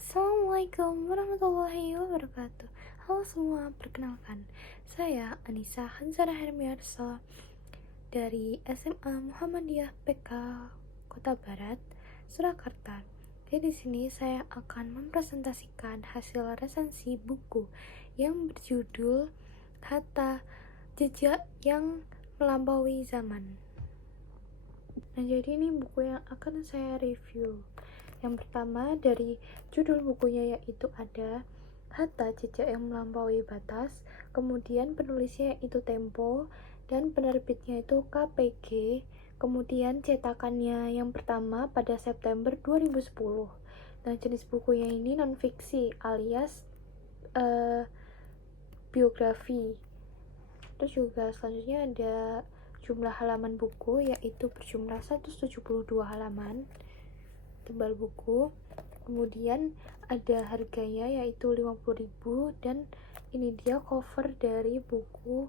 Assalamualaikum warahmatullahi wabarakatuh. Halo semua, perkenalkan saya Anissa Hansana Hermiarso dari SMA Muhammadiyah PK Kota Barat, Surakarta. Jadi di sini saya akan mempresentasikan hasil resensi buku yang berjudul Hatta, Jejak yang Melampaui Zaman. Nah, jadi ini buku yang akan saya review. Yang pertama dari judul bukunya yaitu ada Hatta, Jejak yang Melampaui Batas, kemudian penulisnya yaitu Tempo, dan penerbitnya itu KPG, kemudian cetakannya yang pertama pada September 2010. Nah, jenis bukunya ini non-fiksi alias biografi. Terus juga selanjutnya ada jumlah halaman buku yaitu berjumlah 172 halaman, tebal buku. Kemudian ada harganya yaitu 50.000, dan ini dia cover dari buku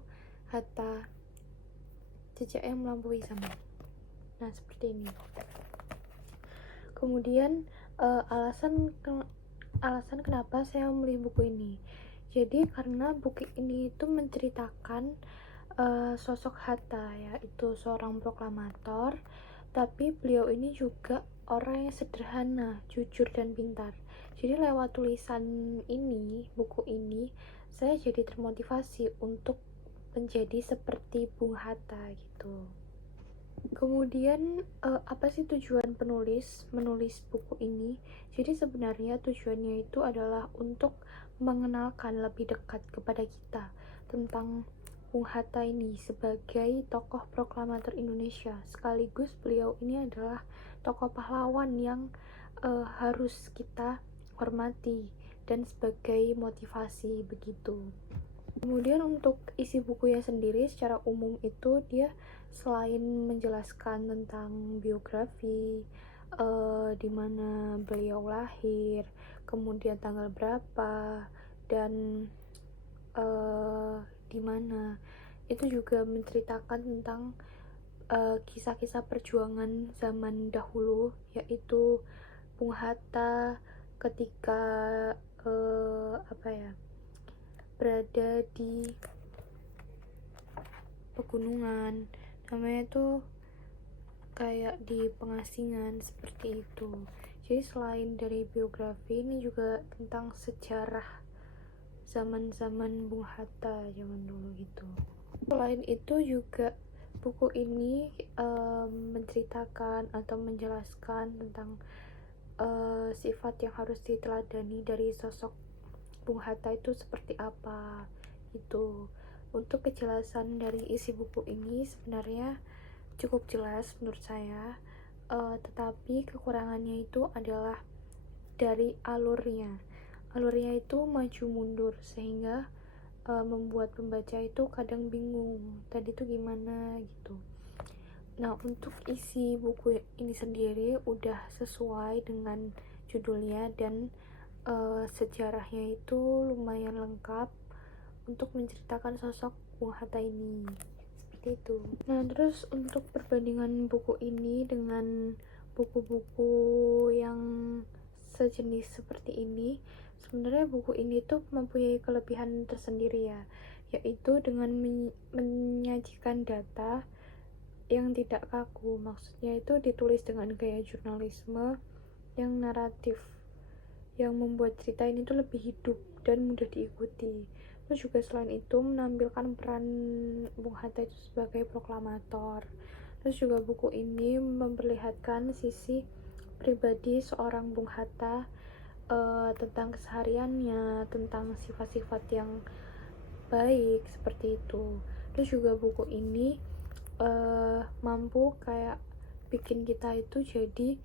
Hatta, Jejak yang Melampaui Zaman. Nah, seperti ini. Kemudian alasan kenapa saya memilih buku ini. Jadi karena buku ini itu menceritakan sosok Hatta, yaitu seorang proklamator, tapi beliau ini juga orang yang sederhana, jujur, dan pintar. Jadi lewat tulisan ini, buku ini, saya jadi termotivasi untuk menjadi seperti Bung Hatta gitu. Kemudian apa sih tujuan menulis buku ini? Jadi sebenarnya tujuannya itu adalah untuk mengenalkan lebih dekat kepada kita tentang Bung Hatta ini sebagai tokoh proklamator Indonesia. Sekaligus beliau ini adalah tokoh pahlawan yang harus kita hormati dan sebagai motivasi begitu. Kemudian untuk isi bukunya sendiri secara umum itu dia selain menjelaskan tentang biografi, di mana beliau lahir, kemudian tanggal berapa, dan di mana, itu juga menceritakan tentang kisah-kisah perjuangan zaman dahulu, yaitu Bung Hatta ketika berada di pegunungan, namanya tuh kayak di pengasingan, seperti itu. Jadi selain dari biografi, ini juga tentang sejarah zaman-zaman Bung Hatta zaman dulu gitu. Selain itu juga buku ini menceritakan atau menjelaskan tentang sifat yang harus diteladani dari sosok Bung Hatta itu seperti apa itu. Untuk kejelasan dari isi buku ini sebenarnya cukup jelas menurut saya, tetapi kekurangannya itu adalah dari alurnya itu maju mundur, sehingga membuat pembaca itu kadang bingung tadi tuh gimana gitu. Nah, untuk isi buku ini sendiri udah sesuai dengan judulnya, dan sejarahnya itu lumayan lengkap untuk menceritakan sosok Bung Hatta ini, seperti itu. Nah, terus untuk perbandingan buku ini dengan buku-buku yang sejenis seperti ini, sebenarnya buku ini tuh mempunyai kelebihan tersendiri ya, yaitu dengan menyajikan data yang tidak kaku. Maksudnya itu ditulis dengan gaya jurnalisme yang naratif, yang membuat cerita ini tuh lebih hidup dan mudah diikuti. Terus juga selain itu menampilkan peran Bung Hatta itu sebagai proklamator. Terus juga buku ini memperlihatkan sisi pribadi seorang Bung Hatta, tentang kesehariannya, tentang sifat-sifat yang baik, seperti itu. Terus juga buku ini mampu kayak bikin kita itu jadi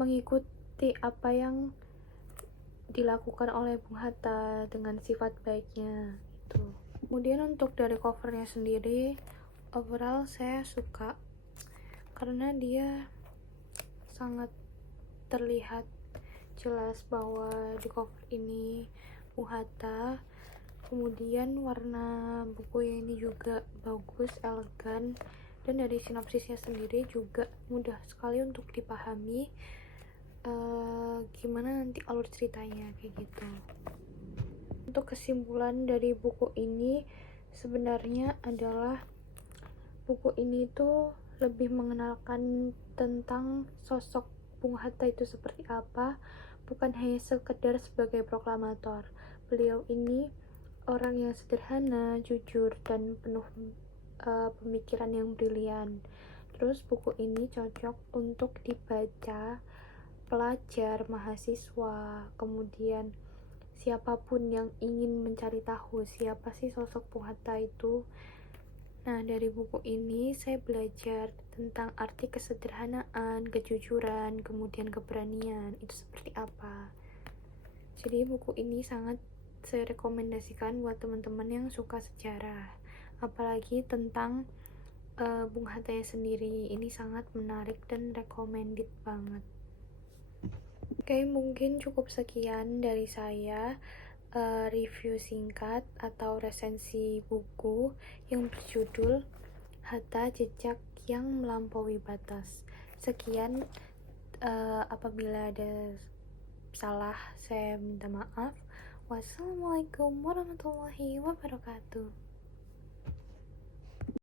mengikuti apa yang dilakukan oleh Bung Hatta dengan sifat baiknya itu. Kemudian untuk dari covernya sendiri, overall saya suka karena dia sangat terlihat jelas bahwa di cover ini Bung Hatta. Kemudian warna bukunya ini juga bagus, elegan, dan dari sinopsisnya sendiri juga mudah sekali untuk dipahami. gimana nanti alur ceritanya kayak gitu. Untuk kesimpulan dari buku ini sebenarnya adalah buku ini tuh lebih mengenalkan tentang sosok Bung Hatta itu seperti apa, bukan hanya sekedar sebagai proklamator. Beliau ini orang yang sederhana, jujur, dan penuh pemikiran yang brilian. Terus buku ini cocok untuk dibaca pelajar, mahasiswa, kemudian siapapun yang ingin mencari tahu siapa sih sosok Bung Hatta itu. Nah, dari buku ini saya belajar tentang arti kesederhanaan, kejujuran, kemudian keberanian itu seperti apa. Jadi buku ini sangat saya rekomendasikan buat teman-teman yang suka sejarah, apalagi tentang Bung Hatta sendiri. Ini sangat menarik dan recommended banget. Oke, mungkin cukup sekian dari saya, review singkat atau resensi buku yang berjudul Hatta, Jejak yang Melampaui Batas. Sekian, apabila ada salah saya minta maaf. Wassalamualaikum warahmatullahi wabarakatuh.